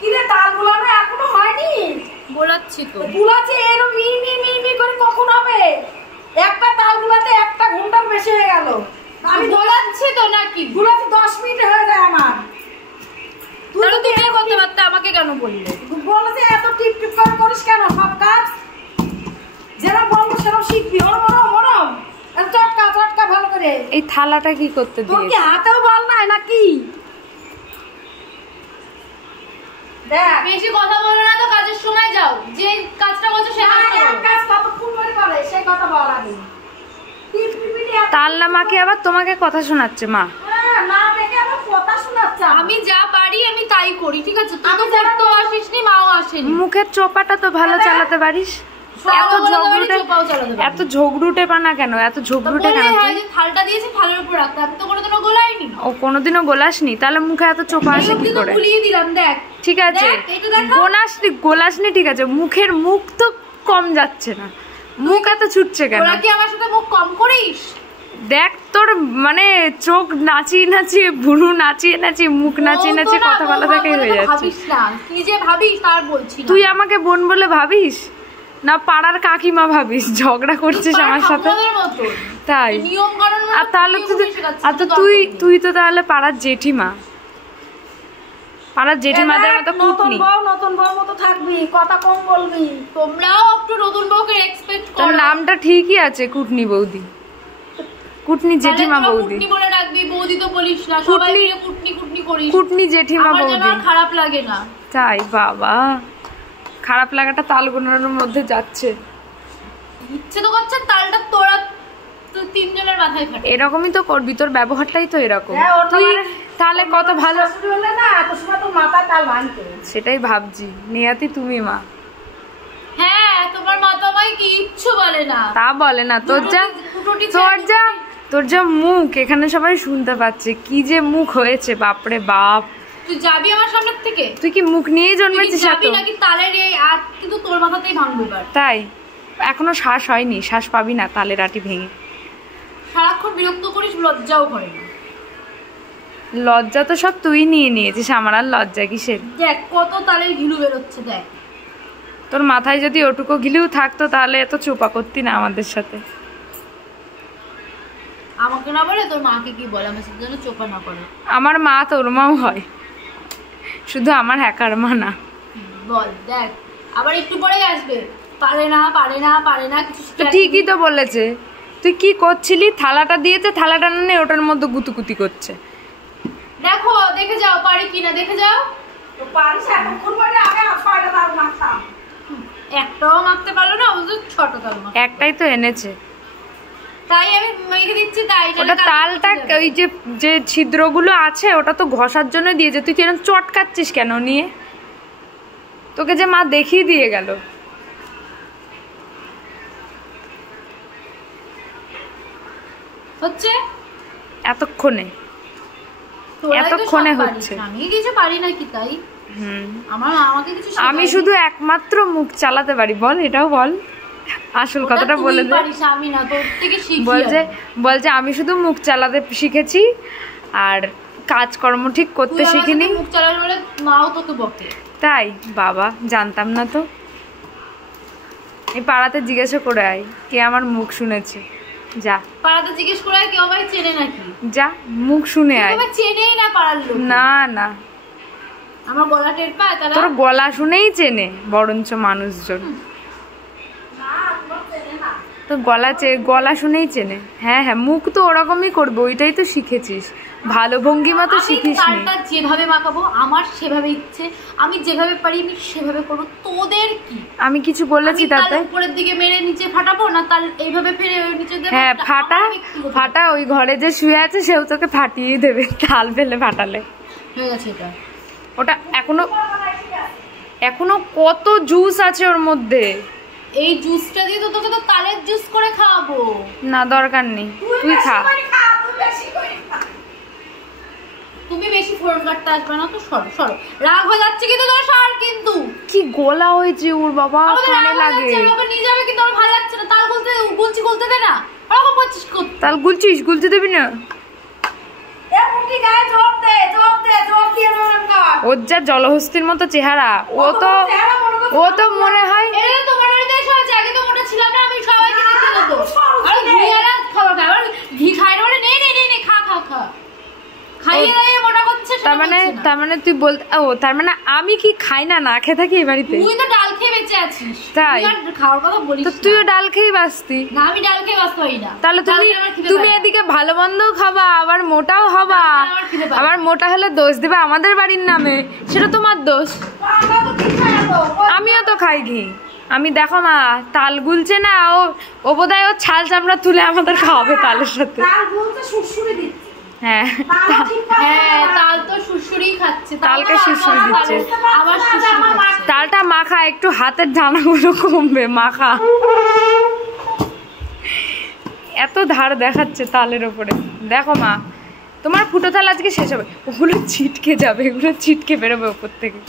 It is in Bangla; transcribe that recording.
কিরে তাল গোলানো এখনো হয়নি? গোলাচ্ছি তো। গোলাচ্ছি এরকম মি করে কখন হবে? একটা তাল গোলাতে 1 ঘন্টার বেশি হয়ে গেল। আমি গোলাচ্ছি তো নাকি? গোলাতে 10 মিনিট হয়ে যায় আমার। তাহলে তুমি করতে পারতে, আমাকে কেন বললে? বলছে এত টিপ করে করিস কেন সব কাজ? যেটা বলবো সেটা শিখবি। ওরম চটকা ভালো করে। এই থালাটা কি করতে তোর দিয়েছে? কি হাতেও বল নাই নাকি? দেখ বেশি কথা বলো না তো, কাজের সময় যাও। যে কাজটা করছো সেই কাজটা করো। কাজ কতক্ষণ করে করে সেই কথা বল আগে। তাল্লা মাকে আবার তোমাকে কথা শোনাচ্ছে মা। না দেখে আবার কথা শোনাচ্ছে। আমি যা পারি আমি তাই করি, ঠিক আছে? তুই তো করতেও আসিসনি, মাও আসেনি। মুখের চোপাটা তো ভালো চালাতে পারিস। এত ঝগড়ুটে পানা কেন? এত ঝগড়ুটে কেন? থালটা দিয়েছি, থালের উপর রাখতে। আমি তো কোনোদিনও গোলাইনি। ও কোনোদিনও গোলাসনি? তাহলে মুখে এত চোপা আসে কি করে? গুলিয়ে দিলাম, দেখ। ঠিক আছে গোলাসনি ঠিক আছে, মুখের মুখ তো কম যাচ্ছে না। মুখ এত ছুটছে কেন? তোরা কি আমার সাথে মুখ কম করিস? দেখ তোর মানে চোখ নাচিয়ে ভুরু নাচিয়ে মুখ নাচিয়ে কথা বলা থেকেই হয়ে যাচ্ছে। ভাবিস না, কি যে ভাবিস তার বলছি না। তুই আমাকে বোন বলে ভাবিস না পাড়ার কাকিমা ভাবিস? ঝগড়া করছিস আমার সাথে তাই? আর তাহলে তুই তো তাহলে পাড়ার জেঠিমা। পাড়ার জেঠিমাদের মতো কুটনি। নতুন বউ মতো থাকবি, কথা কম বলবি। তোমরাও একটু নতুন বউকে রেসপেক্ট করো। তোর নামটা ঠিকই আছে, কুটনি বৌদি, কুটনি জেঠিমা বৌদি। কুটনি বলে রাখবি, বৌদি তো বলিস না। সবাই মিলে কুটনি করিস। কুটনি জেঠিমা বৌদি। আমার যেন খারাপ লাগে না। তাই বাবা, খারাপ লাগাটা তাল গোনানোর মধ্যে যাচ্ছে। ইচ্ছে তো করছে তালটা তোরা তিনজনের মাথায় ফাটে। এরকমই তো করবি, তোর ব্যবহারটাই তো এরকম। তুই তাহলে কত ভালো। সেটাই ভাবছি, নেয়াতি তুমি মা। হ্যাঁ, তোমার মা তো আমায় কিচ্ছু বলে না। তা বলে না? তোর যা মুখ এখানে সবাই শুনতে পাচ্ছে, কি যে মুখ হয়েছে, বাপরে বাপ। তুই যাবি আমার সামনে থেকে? তুই কি মুখ নিয়েই জন্মেছিস? যাবি নাকি তালের এই আট কিন্তু তোর মাথাতেই ভাঙবে এবার। তাই? এখনো শ্বাস হয়নি, শ্বাস পাবি না তালের আটি ভেঙে। সারাক্ষণ বিরক্ত করিস, লজ্জাও করে না। লজ্জা তো সব তুই নিয়ে নিয়েছিস, আমার আর লজ্জা কিসের? দেখ কত তালের ঘিলু বেরোচ্ছে, দেখ। তোর মাথায় যদি ওটুকু ঘিলুও থাকতো তাহলে এত চোপা করতি না আমাদের সাথে। আমাকে না বলে তোর মাকে কি বলে আমার সাথে যেন চোপা না করে? আমার মা তোর মাও হয়, শুধু আমার হ্যাকার মা না। বল, দেখ আবার একটু পরেই আসবে, পারে না কিছু। ঠিকই তো বলেছে। তুই কি করছিলি? থালাটা দিয়েছে, থালাটা না ওটার মধ্যে গুতুগুতি করছে। দেখো, দেখে যাও পারি কিনা, দেখে যাও। একটাও মাখতে পারলো না, ছোট তাল একটাই তো এনেছে, তাই আমি মেখে দিচ্ছি। তাই ওটা তালটা ওই যে ছিদ্রগুলো আছে ওটা তো ঘষার জন্য দিয়েছে। তুই কিরকম চটকাচ্ছিস কেন নিয়ে? তোকে যে মা দেখিয়ে দিয়ে গেল। হচ্ছে এতক্ষণে হচ্ছে। আমি কিছু পারি না কি তাই? আমাকে কিছু আমি শুধু একমাত্র মুখ চালাতে পারি। বল, এটাও বল, আসল কথাটা বলে দে। আমি না, তোর থেকে শিখি। বলছে আমি শুধু মুখ চালাতে শিখেছি আর কাজকর্ম ঠিক করতে শিখিনি। মুখ চালাতে বলে মাও তোকে বকে। তাই? বাবা, জানতাম না তো। এই পাড়াতে জিজ্ঞাসা করে আয় কে আমার মুখ শুনেছে। যা পাড়াতে জিজ্ঞেস করে কেউ আমায় চেনে নাকি? যা মুখ শুনে আয়। চেনেই না পাড়ার লোক। না আমার গলা টের পায় তারা? তোর গলা শুনেই চেনে বরঞ্চ মানুষজন। তো গলা শুনেই চেনে। হ্যাঁ, মুখ তো ওরকমই করবে, ওইটাই তো শিখেছিস। ভালো ভঙ্গিমা তো শিখিস নি। তালটা যেভাবে মাখাবো আমার সেভাবে ইচ্ছে, আমি যেভাবে পারি আমি সেভাবে করবো। তোদের কি? আমি কিছু বলেছি তাতে? উপরের দিকে মেরে নিচে ফাটাবো না তাল এইভাবে ফেলে নিচে দেবো? হ্যাঁ, ফাটা ওই ঘরে যে শুয়ে আছে সেও তোকে ফাটিয়ে দেবে তাল ফেলে ফাটালে। হয়ে গেছে এটা। ওটা এখনো কত জুস আছে ওর মধ্যে। এই জুসটা দিয়ে তো তোকে তো তালের জুস করে খাওয়াবো। না, দরকার নেই, তুই খা। তুমি বেশি ফোড়ন কাটতে আসবে না তো। সরো রাগ হয়ে যাচ্ছে কিন্তু তোর সার। কিন্তু কি গলা হয়েছে ওর বাবা, কানে লাগে। আমাকে নিয়ে যাবে কিন্তু আমার ভালো লাগছে না। তাল গুলতে দে না। ওরকম করছিস কত? তাল গুলতে দেবি না? এ মুটি গায়ে জোর দে ওর যা জলহস্তির মতো চেহারা, ও তো মনে হয় তোমার বাড়িতে এসে আছে, আগে তো মোটা ছিলাম না, আমি সবাইকে দেখতে যেত আর ঘিয়ারা খাবার খায়, আর ঘি খাই না বলে নেই খা খা খা খাইয়ে দাইয়ে মোটা করছে। তার মানে তুই বলতে, ও তার মানে আমি কি খাই না, না খেয়ে থাকি এই বাড়িতে? তুই তো ডাল খেয়ে বেঁচে আছিস, তাই খাওয়ার কথা বলিস তো, তুইও ডাল খেয়ে বাঁচতি। না আমি ডাল খেয়ে বাঁচতে পারি না। তাহলে তুমি এদিকে ভালো মন্দও খাবা, আবার মোটাও হবা, আবার মোটা হলে দোষ দিবে আমাদের বাড়ির নামে, সেটা তোমার দোষ। আমিও তো খাই ঘি। আমি দেখো মা তাল গুলছে না, ও বোধহয় ওর ছাল চামড়া তুলে আমাদের খাওয়াবে তালের সাথে। হ্যাঁ তাল তো শুশুরি খাচ্ছে, তালকে শুশুরি দিচ্ছে, আবার তালটা মাখা, একটু হাতের জানাগুলো কমবে মাখা। এত ধার দেখাচ্ছে তালের ওপরে। দেখো মা তোমার ফুটো তাল আজকে শেষ হবে, ওগুলো ছিটকে যাবে, এগুলো ছিটকে বেরোবে ওপর থেকে।